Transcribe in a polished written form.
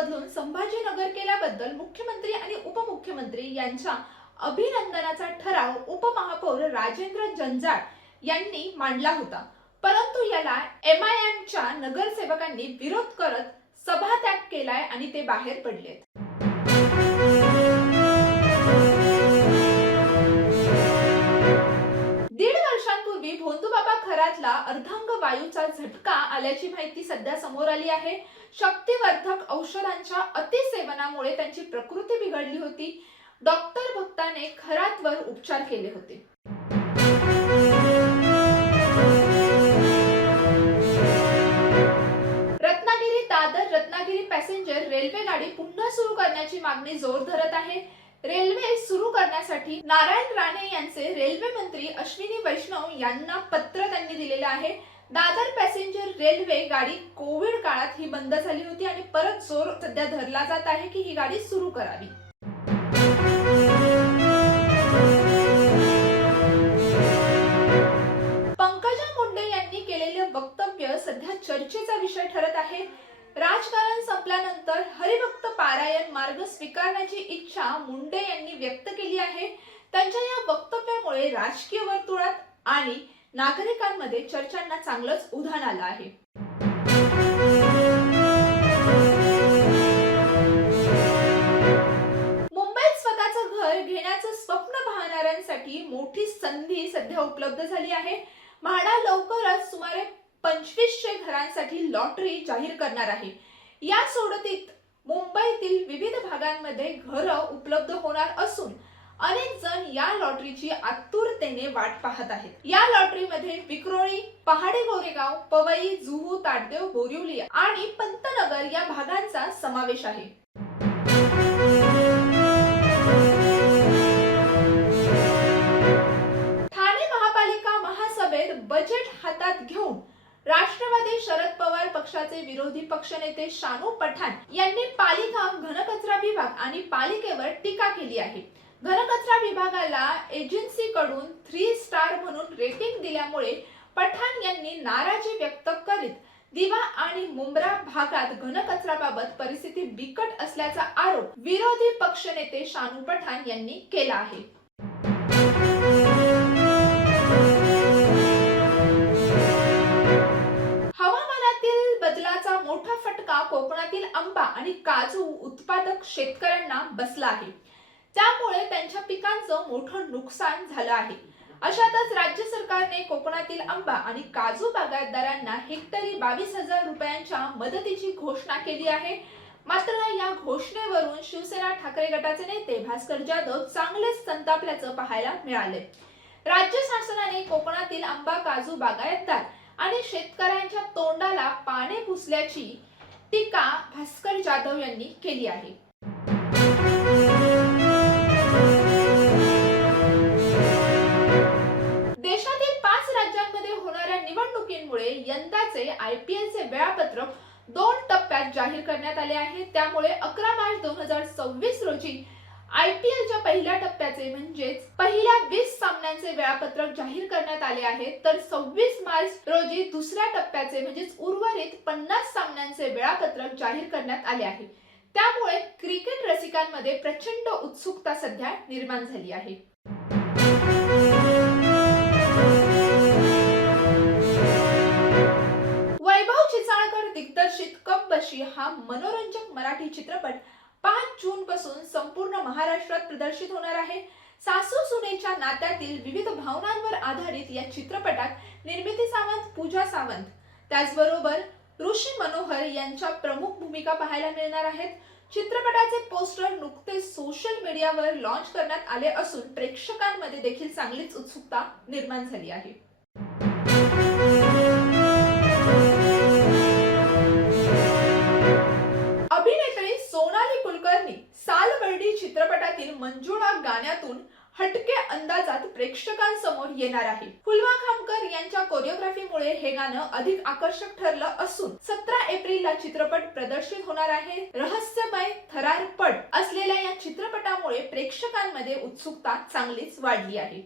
बदलून संभाजीनगर केल्याबद्दल मुख्यमंत्री आणि उपमुख्यमंत्री यांच्या अभिनंदनाचा ठराव उपमहापौर राजेंद्र जंजाळ यांनी मांडला होता, परंतु याला एमआयएमच्या नगरसेवकांनी विरोध करत सभात्याग केलाय आणि ते बाहेर पडलेत। दीड वर्षांपूर्वी भोंदूबाबा खरातला अर्धांग वायूचा झटका आल्याची माहिती सध्या समोर आली आहे। शक्तिवर्धक औषधांच्या अतिसेवनामुळे त्यांची प्रकृती बिघडली होती। डॉक्टर भक्ताने खरातवर उपचार केले होते। रत्नागिरी दादर रत्नागिरी पॅसेंजर रेल्वे गाडी पुन्हा सुरू करण्याची मागणी जोर धरत आहे। रेल्वे सुरू करण्यासाठी नारायण राणे यांचे रेल्वे मंत्री अश्विनी वैष्णव यांना पत्र त्यांनी दिलेले आहे। दादर पॅसेंजर रेल्वे गाडी कोविड काळात ही बंद झाली होती आणि परत जोर सध्या धरला जात आहे की ही गाडी सुरू करावी। पंकजा मुंडे यांनी केलेले वक्तव्य सध्या चर्चेचा विषय ठरत आहे। राजकारण संपल्यानंतर हरिभक्त पारायण मार्ग स्वीकारण्याची इच्छा मुंडे यांनी व्यक्त केली आहे। त्यांच्या या वक्तव्यामुळे राजकीय वर्तुळात आणि नागरिकांमध्ये चर्चांना चांगलंच उधाण आलं आहे। मुंबईत स्वतःचं घर घेण्याचं स्वप्न पाहणाऱ्यांसाठी मोठी संधी सध्या उपलब्ध झाली आहे। म्हाडा लवकरच सुमारे 2500 घरांसाठी लॉटरी जाहीर करणार आहे। या सोडतीत मुंबईतील विविध भागांमध्ये घरं उपलब्ध होणार असून अनेक जण या लॉटरीची आतुरतेने वाट पाहत आहेत। या लॉटरीमध्ये विक्रोळी, पहाडी गोरेगाव, पवई, जुहू, ताडदेव, बोरिवली आणि पंतनगर या भागांचा समावेश आहे। ठाणे महापालिका महासभेत बजेट हातात घेऊन राष्ट्रवादी शरद पवार पक्षाचे विरोधी पक्षनेते शानू पठाण यांनी पालिका घनकचरा विभाग आणि पालिकेवर टीका केली आहे। घनकचरा विभागाला एजन्सीकडून 3 स्टार म्हणून रेटिंग दिल्यामुळे पठाण यांनी नाराजी व्यक्त करीत दिवा आणि मुंब्रा भागात घनकचऱ्याबाबत परिस्थिती बिकट असल्याचा आरोप विरोधी पक्षनेते शानू पठाण यांनी केला आहे। हवामानातील बदलाचा मोठा फटका कोकणातील आंबा आणि काजू उत्पादक शेतकऱ्यांना बसला आहे। त्यामुळे त्यांच्या पिकांचं मोठं नुकसान झालं आहे। अशातच राज्य सरकारने कोकणातील आंबा आणि काजू बागायतदारांना हेक्टरी 22,000 रुपयांच्या मदतीची घोषणा केली आहे। मात्र या घोषणेवरून शिवसेना ठाकरे गटाचे नेते भास्कर जाधव चांगलेच संतापल्याचं पाहायला मिळाले। राज्य शासनाने कोकणातील आंबा काजू बागायतदार आणि शेतकऱ्यांच्या तोंडाला पाने पुसल्याची टीका भास्कर जाधव यांनी केली आहे। देशातील 5 राज्यांमध्ये होणाऱ्या निवडणुकींमुळे यंदाचे आयपीएलचे वेळापत्रक 2 टप्प्यात जाहीर करण्यात आले आहे। त्यामुळे 11 मार्च 2026 रोजी आयपीएलच्या पहिल्या टप्प्याचे म्हणजेच पहिल्या 20 सामन्यांचे वेळापत्रक जाहीर करण्यात आले आहे, तर 26 मार्च रोजी दुसऱ्या टप्प्याचे म्हणजेच उर्वरित 50 सामन्यांचे वेळापत्रक जाहीर करण्यात आले आहे। त्यामुळे क्रिकेट रसिकांमध्ये प्रचंड उत्सुकता सध्या निर्माण झाली आहे। वैभव चिचाळकर दिग्दर्शित कपबशी हा मनोरंजक मराठी चित्रपट 5 जून पासून संपूर्ण महाराष्ट्रात प्रदर्शित होणार आहे। सासू सुनेच्या नात्यातील विविध भावनांवर आधारित या चित्रपटात निर्मिती सावंत, पूजा सावंत त्याचबरोबर ऋषी मनोहर यांच्या प्रमुख भूमिका पाहायला मिळणार आहेत। चित्रपटाचे पोस्टर नुकतेच सोशल मीडियावर लॉन्च करण्यात आले असून प्रेक्षकांमध्ये देखील चांगलीच उत्सुकता निर्माण झाली आहे। अभिनेत्री सोनाली कुलकर्णी सालबर्डी चित्रपटातील मंजुळा गाण्यातून हटके अंदाजात प्रेक्षकांसमोर येणार आहे। फुलवा खामकर यांच्या कोरिओग्राफीमुळे हे गाणं अधिक आकर्षक ठरलं असून 17 एप्रिलला चित्रपट प्रदर्शित होणार आहे। रहस्यमय थरारपट असलेल्या या चित्रपटामुळे प्रेक्षकांमध्ये उत्सुकता चांगलीच वाढली आहे।